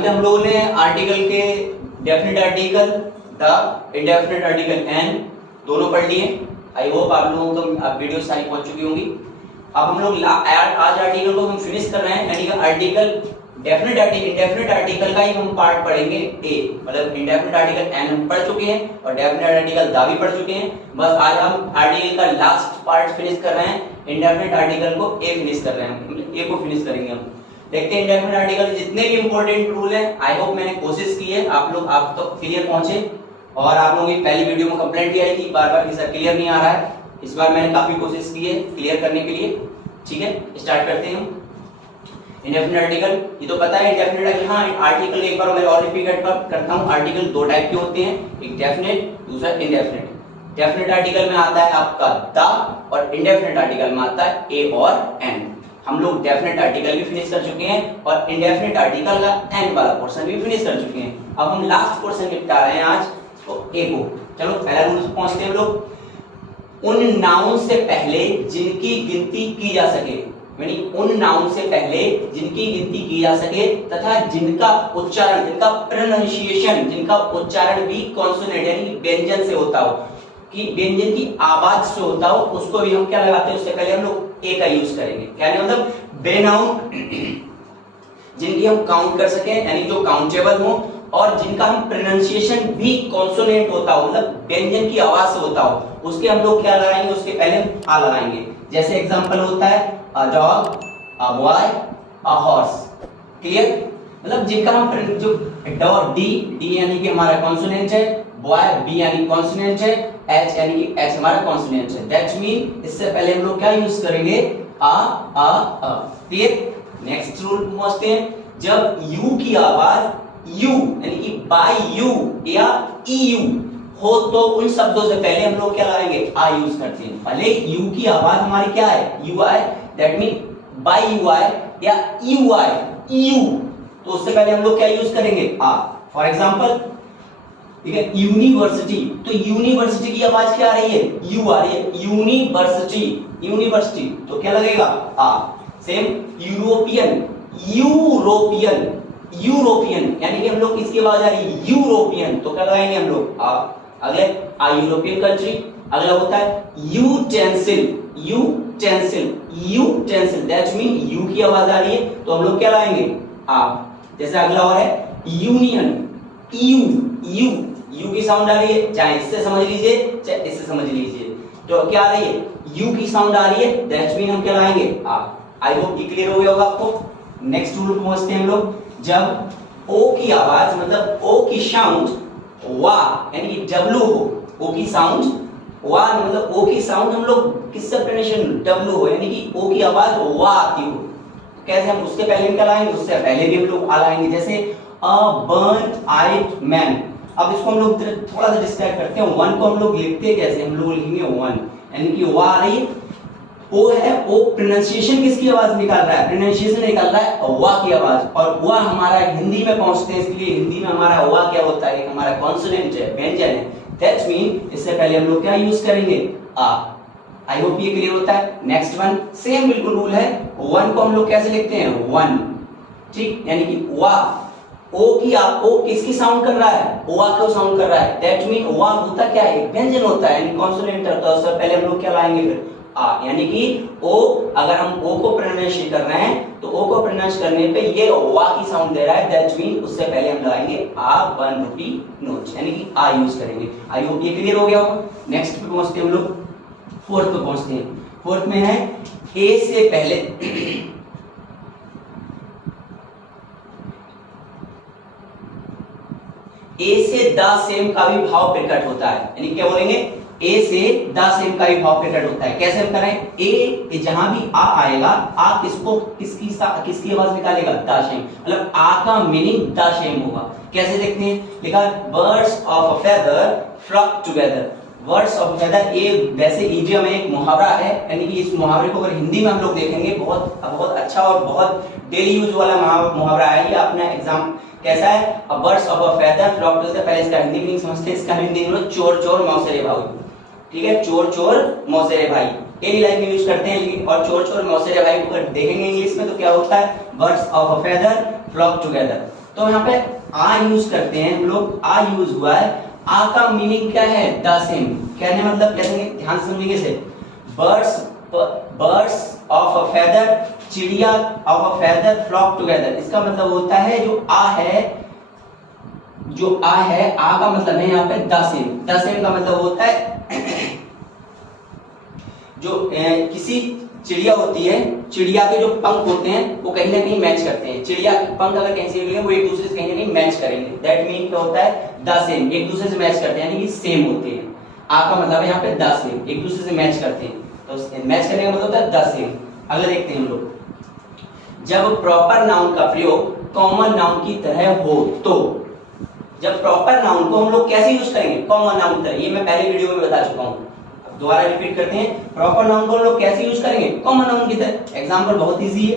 अभी तक हम लोगों ने आर्टिकल के definite article the indefinite article and दोनों पढ़ लिए। आई होप आप लोगों को अब वीडियो सारी पहुंच चुकी होंगी। अब हम लोग आज आर्टिकल को हम फिनिश कर रहे हैं, यानी कि article definite article indefinite article का ही हम पार्ट पढ़ेंगे ए, मतलब इंडेफिनेट आर्टिकल एन हम पढ़ चुके हैं और डेफिनेट आर्टिकल दा भी पढ़ चुके हैं। बस आज हम आर्टिकल का लास्ट पार्ट फिनिश कर रहे हैं, इंडेफिनेट आर्टिकल को ए फिनिश कर रहे हैं, ए को फिनिश करेंगे हम। देखते हैं इंडेफिनेट आर्टिकल जितने भी इंपॉर्टेंट रूल है, आई होप मैंने कोशिश की है आप लोग आप तो क्लियर पहुंचे। और आप लोगों की पहली वीडियो में कंप्लेंट की आई थी बार बार कि सर क्लियर नहीं आ रहा है, इस बार मैंने काफी कोशिश की है क्लियर करने के लिए। ठीक है, स्टार्ट करते हैं हम। इंडेफिनेट आर्टिकल ये तो पता है, इंडेफिनेट आर्टिकल, हाँ आर्टिकल एक बार मैं और रिपीट करता हूँ। आर्टिकल दो टाइप के होते हैं, एक डेफिनेट दूसरा इंडेफिनेट। डेफिनेट आर्टिकल में आता है आपका द और इंडेफिनेट आर्टिकल में आता है ए और एन। हम लोग डेफिनेट आर्टिकल भी फिनिश कर चुके हैं और इंडेफिनेट आर्टिकल का एन वाला पोर्शन भी फिनिश कर चुके हैं। अब हम लास्ट पोर्शन निपटा रहे हैं आज, तो ए को। चलो पहला रूल से पहुंचते हैं हम लोग। उन नाउन से पहले जिनकी गिनती की जा सके, यानी उन नाउन से पहले जिनकी गिनती की जा सके तथा जिनका उच्चारण, जिनका प्रोनाउंसिएशन, जिनका उच्चारण भी कॉन्सोनेंट यानी व्यंजन से होता हो, कि व्यंजन की आवाज से होता हो, उसको भी हम क्या लगाते हैं, उससे पहले हम लोग ए का यूज करेंगे। क्या मतलब वे नाउन जिनकी हम काउंट कर सके, यानी जो काउंटेबल हो और जिनका हम प्रोनाउंसिएशन भी कॉन्सोनेंट होता हो, मतलब व्यंजन की आवाज से होता हो, उसके हम लोग क्या लगाएंगे, उसके पहले हम आ लगाएंगे। जैसे एग्जांपल होता है a dog, a boy, a horse. Clear, मतलब जिनका हम जो डॉग डी यानी कि हमारा कॉन्सोनेंट है, बॉय बी यानी कॉन्सोनेंट है, एच यानी कि एच हमारा कॉन्सोनेंट है। दैट मीन इससे पहले हम लोग क्या यूज करेंगे, आ अ। क्लियर, नेक्स्ट रूल पहुंचते हैं। जब यू की आवाज यू यानी कि बाय यू या ईयू हो तो उन शब्दों से पहले हम लोग क्या लगाएंगे, आ यूज करते हैं। भले यू की आवाज हमारी क्या है, U I, that mean by U I या यू आई यू, तो उससे पहले हम लोग क्या यूज करेंगे, आ। फॉर एग्जांपल, ठीक है, यूनिवर्सिटी, तो यूनिवर्सिटी की आवाज क्या आ रही है, यू आ रही है, यूनिवर्सिटी यूनिवर्सिटी, तो क्या लगेगा, आ। सेम यूरोपियन, यूरोपियन यूरोपियन यानी कि हम लोग किसकी आवाज आ रही है, यूरोपियन, तो क्या लगाएंगे हम लोग, आ। अगले आ यूरोपियन कंट्री। अगला होता है utensil, utensil utensil, that mean you की आवाज आ रही है तो हम लोग क्या लाएंगे, आ। जैसे अगला और है यूनियन, यू यू यू की साउंड आ रही है, चाहे इससे समझ लीजिए चाहे इससे समझ लीजिए, तो क्या आ रही है, यू की साउंड आ रही है, दैट मीन हम क्या लाएंगे, आ। आई होप ये क्लियर हो गया होगा आपको। नेक्स्ट रूल पहुंचते हैं हम लोग। जब ओ की आवाज मतलब ओ की साउंड वा यानी कि डब्लू हो, ओ की साउंड वा मतलब ओ की साउंड हम लोग किससे प्रोनाउंसिएशन डब्लू हो, यानी कि ओ की आवाज वा आती हो, तो कैसे हम उसके पहले हम क्या लाएंगे, उससे पहले भी हम लोग आ लाएंगे। जैसे अ बर्न आइड मैन। अब इसको हम लोग थोड़ा सा डिस्क्राइब करते हैं। वन को हम लोग लिखते कैसे, हम लोग लिखेंगे वन, यानी कि वा आ रही है, ओ है, ओ प्रोनाउंसिएशन किसकी आवाज निकाल रहा है, प्रोनाउंसिएशन निकाल रहा है वा की आवाज, और वा हमारा हिंदी में पहुंचते हैं, इसलिए हिंदी में हमारा वा क्या होता है, हमारा कॉन्सोनेंट है, व्यंजन है। दैट्स मीन इससे पहले हम लोग क्या यूज करेंगे, आ। आई होप ये क्लियर होता है। नेक्स्ट वन सेम बिल्कुल रूल है। वन को हम लोग कैसे लिखते हैं, वन, ठीक, यानी कि वा, ओ की ओ किसकी साउंड कर रहा है, ओवा को साउंड कर रहा है, दैट मीन वा होता क्या है, व्यंजन होता है, यानी कॉन्सोनेंट होता है। उससे पहले हम लोग क्या लाएंगे फिर, आ, यानी कि ओ, अगर हम ओ को प्रोनाउंस कर रहे हैं तो ओ को प्रोनाउंस करने पे ये वा की साउंड दे रहा है, दैट मीन उससे पहले हम लगाएंगे आ, वन रुपी नोट, यानी कि आ यूज करेंगे। आई होप ये क्लियर हो गया होगा। नेक्स्ट पे पहुंचते हैं हम लोग, फोर्थ पे पहुंचते हैं। फोर्थ में है ए से पहले ए से द सेम का भी भाव प्रकट होता है, यानी क्या बोलेंगे, ए से द सेम का भी भाव प्रकट होता है। कैसे हम करें, ए जहां भी आ आएगा, आ किसको किसकी आवाज निकालेगा, द सेम, मतलब आ का मीनिंग द सेम होगा। कैसे देखते हैं, लिखा birds of a feather flock together. Words of feather ये वैसे इडियम में एक मुहावरा है, यानी कि इस मुहावरे को अगर हिंदी में हम लोग देखेंगे बहुत बहुत अच्छा और बहुत डेली यूज वाला मुहावरा है। ये अपना एग्जाम कैसा है, a birds of a feather flock together. पहले इसका हिंदी मीनिंग समझते हैं। इसका हिंदी मीनिंग चोर चोर मौसेरे भाई, ठीक है, चोर चोर मौसेरे भाई डेली लाइफ में यूज करते हैं। लेकिन और चोर चोर मौसेरे भाई को अगर देखेंगे इंग्लिश में तो क्या होता है, birds of a feather flock together. तो यहाँ पे आ यूज करते हैं हम लोग, आ यूज हुआ है। आ का मीनिंग क्या है? The same. कहने मतलब क्या देंगे, ध्यान से समझेंगे इसे। बर्ड्स ऑफ अ फेदर, चिड़िया of a feather flock together. इसका मतलब होता है जो आ है, आ का मतलब है यहाँ पे द सेम। द सेम का मतलब होता है जो किसी चिड़िया होती है, चिड़िया के जो पंख होते हैं वो कहीं ना कहीं मैच करते हैं। चिड़िया के पंख अगर कहीं से मिलेंगे वो एक दूसरे से कहीं ना कहीं मैच करेंगे। दैट मीन क्या होता है? द सेम, एक दूसरे से मैच करते हैं, यानी कि सेम होते हैं। आ का मतलब है यहाँ पे द सेम, एक दूसरे से मैच करते हैं। तो मैच करने का मतलब होता है द सेम। अगला देखते हैं हम लोग, जब प्रॉपर नाउन का प्रयोग कॉमन नाउन की तरह हो तो। जब प्रॉपर नाउन को हम लोग कैसे यूज करेंगे? कॉमन नाउन की तरह। ये मैं पहले वीडियो में बता चुका हूँ, दोबारा रिपीट करते हैं। प्रॉपर नाउन को हम लोग कैसे यूज करेंगे? कॉमन नाउन की तरह। एग्जांपल बहुत इजी है,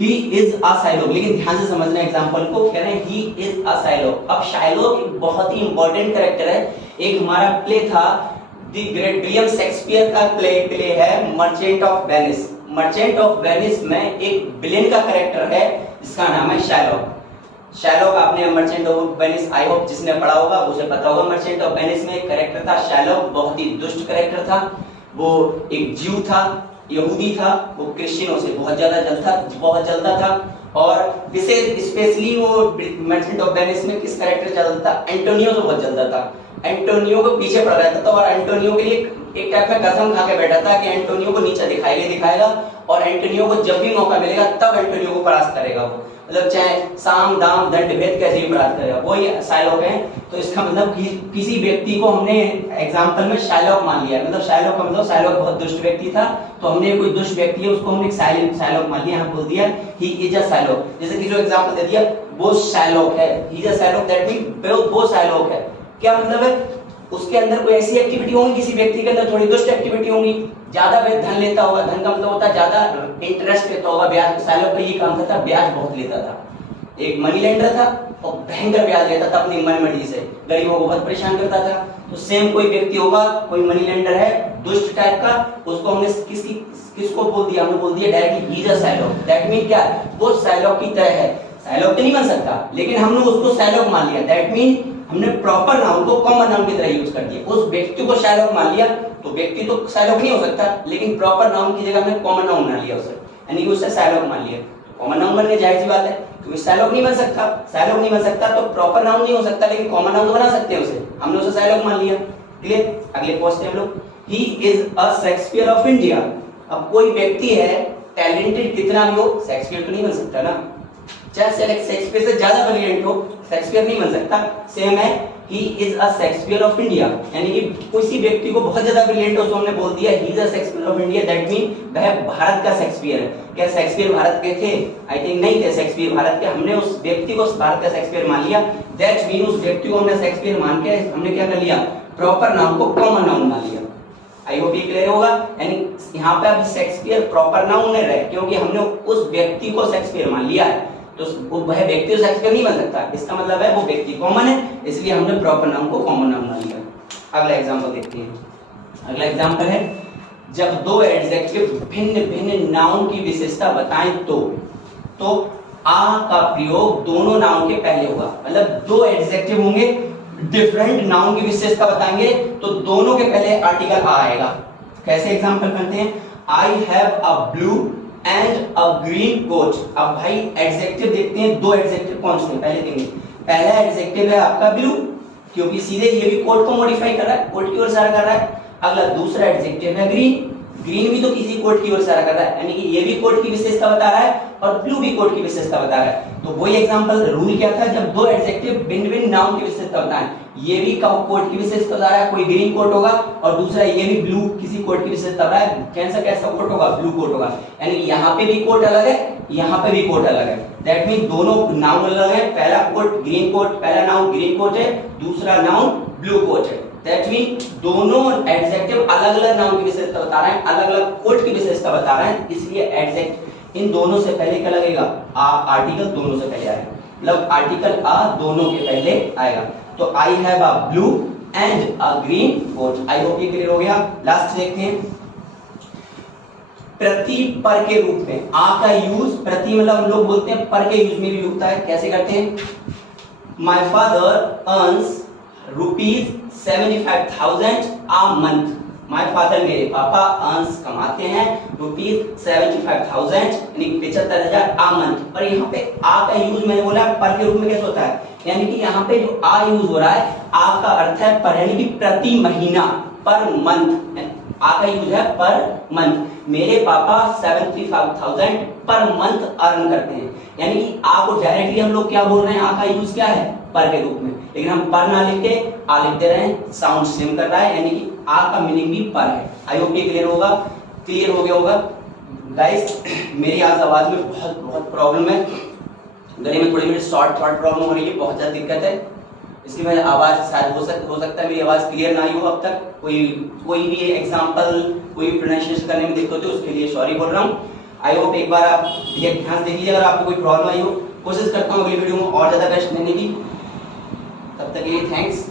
ही इज अ साइलोग। लेकिन ध्यान से समझना एग्जांपल को, कह रहे हैं ही इज अ साइलोग। अब साइलोग एक बहुत ही इंपॉर्टेंट कैरेक्टर है। एक हमारा प्ले था, द ग्रेट विलियम शेक्सपियर का प्ले है merchant of Venice. Merchant of Venice में एक विलेन का कैरेक्टर है जिसका नाम है शाइलॉक। शाइलॉक, आपने merchant of Venice, I hope जिसने पढ़ा होगा उसे पता होगा। मर्चेंट ऑफ वेनिस में एक कैरेक्टर था शाइलॉक, बहुत ही दुष्ट कैरेक्टर था। वो एक जीव था, यहूदी था, वो क्रिश्चियनों से बहुत जलता था। और विशेष स्पेशली वो मर्चेंट ऑफ वेनिस में किस कैरेक्टर जलता था? एंटोनियो से बहुत जलता था। एंटोनियो को पीछे पड़ रहता था और एंटोनियो के लिए एक टाइप का कसम खा के बैठा था कि एंटोनियो को नीचे दिखाएगा और एंटोनियो को जब भी मौका मिलेगा तब एंटोनियो को परास्त करेगा वो। मतलब चाहे साम दाम दंड भेद कैसे भी परास्त करेगा, वही शाइलॉक है। तो इसका मतलब किसी व्यक्ति को हमने एग्जांपल में शाइलॉक मान लिया, मतलब शाइलॉक का मतलब शाइलॉक बहुत दुष्ट व्यक्ति था, तो हमने कोई दुष्ट व्यक्ति है उसको हमने शाइलॉक मान लिया, हम बोल दिया ही इज अ शाइलॉक। जैसे कि जो एग्जांपल दे दिया वो शाइलॉक है, he is a Shylock, that mean वो शाइलॉक है। क्या मतलब है? उसके अंदर कोई ऐसी एक्टिविटी होगी, किसी व्यक्ति के अंदर थोड़ी दुष्ट एक्टिविटी होगी, ज्यादा धन लेता होगा, धन का मतलब होता है ज्यादा इंटरेस्ट लेता होगा, ब्याज। शाइलॉक का ये काम था, ब्याज बहुत लेता था, एक मनी लेंडर था और भयंकर ब्याज लेता था अपनी मनी से, गरीबों को बहुत परेशान करता था। तो सेम कोई व्यक्ति होगा, कोई मनी लेंडर है दुष्ट टाइप का, उसको हमने किसको बोल दिया? हमने बोल दिया directly he is a Shylock. That mean क्या? वो शाइलॉक की तरह है। शाइलॉक तो नहीं बन सकता, लेकिन हमने उसको शाइलॉक मान लिया। दैट मीन हमने प्रॉपर नाउन को कॉमन नाउन की तरह यूज कर दिया। उस व्यक्ति को शाइलॉक मान लिया, तो व्यक्ति तो शाइलॉक नहीं हो सकता, लेकिन प्रॉपर नाउन की जगह हमने कॉमन नाउन मान लिया उसे, यानी कि उसे शाइलॉक मान लिया। तो कॉमन नाउन बन गया, जाहिर सी बात है, क्योंकि शाइलॉक नहीं बन सकता, तो प्रॉपर नाउन नहीं हो सकता, लेकिन कॉमन नाउन तो बना सकते हैं उसे, हमने उसे शाइलॉक मान लिया। क्लियर? अगले पहुंचते हैं हम लोग, he is a Shakespeare of India. अब कोई व्यक्ति है टैलेंटेड कितना भी हो, शेक्सपियर तो नहीं बन सकता ना, चाहे शेक्सपियर से ज्यादा ब्रिलियंट हो, शेक्सपियर नहीं बन सकता। सेम है, he is a Shakespeare of India, यानी कि किसी व्यक्ति को बहुत ज्यादा ब्रिलियंट हो तो हमने बोल दिया he is a Shakespeare of India. That mean वह भारत का शेक्सपियर है। क्या शेक्सपियर भारत के थे? आई थिंक नहीं थे शेक्सपियर भारत के, हमने उस व्यक्ति को भारत का शेक्सपियर मान लिया। दैट मीन उस व्यक्ति को हमने शेक्सपियर मान के हमने क्या कर लिया? प्रॉपर नाउन को कॉमन नाउन मान लिया। आई होप ये क्लियर होगा। यानी यहाँ पे अभी शेक्सपियर प्रॉपर नाउन नहीं रहे, क्योंकि हमने उस व्यक्ति को शेक्सपियर मान लिया है, तो वह व्यक्ति शेक्सपियर नहीं बन सकता। इसका मतलब है वो व्यक्ति कॉमन है, इसलिए हमने प्रॉपर नाउन को कॉमन नाउन मान लिया। अगला एग्जांपल देखते हैं। अगला एग्जांपल है, जब दो एडजेक्टिव भिन्न भिन्न नाउन की विशेषता बताएं तो आ का प्रयोग दोनों नाउन के पहले होगा। मतलब दो एडजेक्टिव होंगे, डिफरेंट नाउन की विशेषता बताएंगे, तो दोनों के पहले आर्टिकल आ आएगा। कैसे एग्जांपल करते हैं? I have a blue and a green coat. अब भाई एडजेक्टिव देखते हैं, दो एडजेक्टिव कौन से हैं पहले देखेंगे। पहला एडजेक्टिव है आपका ब्लू, क्योंकि सीधे ये भी कोट को मॉडिफाई कर रहा है, कोट की ओर इशारा कर रहा है। अगला दूसरा एडजेक्टिव है ग्रीन, ग्रीन भी तो किसी कोट की ओर इशारा कर रहा है, यानी कि ये भी कोट की विशेषता बता रहा है और ब्लू भी कोट की विशेषता बता रहा है। तो वही एग्जांपल रूल क्या था? जब दो एडजेक्टिव भिन्न भिन्न नाउन की विशेषता बताएं, ये भी कोट की विशेषता बता रहा है, कोई ग्रीन कोट होगा, और दूसरा ये भी ब्लू किसी कोट की विशेषता बता रहा है, कैसा कोट होगा? ब्लू कोट होगा। यानी कि यहाँ पे भी कोट अलग है, यहाँ पे भी कोट अलग है। दैट मीन दोनों नाउन अलग है। पहला कोट ग्रीन कोट, पहला नाउन ग्रीन कोट है, दूसरा नाउन ब्लू कोट है। दैट मीन दोनों एडजेक्टिव अलग अलग नाउन की विशेषता बता रहे हैं, अलग अलग कोट की विशेषता बता रहे हैं, इसलिए एडजेक्ट इन दोनों से पहले क्या लगेगा? आर्टिकल दोनों से पहले आएगा, मतलब आर्टिकल आ दोनों के पहले आएगा। तो I have a blue and a green coat. I hope ये क्लियर हो गया। लास्ट देखते हैं, प्रति पर के रूप में आ का यूज, प्रति मतलब हम लोग बोलते हैं पर के यूज में भी होता है। कैसे करते हैं? My father earns ₹75,000 a month। My father मेरे पापा अर्न्स कमाते हैं ₹75,000 यानी 75,000 a month। और यहाँ पे आ का यूज मैंने बोला पर के रूप में कैसे होता है, यानी कि यहाँ पे जो आ यूज हो रहा है, आ का अर्थ है पर यानी कि प्रति महीना, पर मंथ। आ का यूज है पर मंथ। मेरे पापा 75,000 पर मंथ अर्न करते हैं, यानी कि आ को डायरेक्टली हम लोग क्या बोल रहे हैं, आ का यूज क्या है, पर के रूप में। लेकिन हम पर ना लिख के आ लिखते रहे, साउंड सेम कर रहा है, यानी कि आ का मीनिंग भी पर है। आई होप ये क्लियर होगा, क्लियर हो गया होगा गाइस। मेरी आज आवाज में बहुत प्रॉब्लम है, गले में थोड़ी शॉर्ट प्रॉब्लम हो रही है, बहुत ज्यादा दिक्कत है, इसलिए मेरी आवाज शायद हो सकता है मेरी आवाज क्लियर ना ही हो अब तक। कोई भी एग्जांपल, कोई भी प्रोनाउंसिएशन करने में दिक्कत हो उसके लिए सॉरी बोल रहा हूँ। आई होप एक बार आप ध्यान देख लीजिए, अगर आपको कोई प्रॉब्लम आई हो। कोशिश करता हूँ अगली वीडियो में और ज्यादा बेस्ट देने की। तब तक के लिए थैंक्स।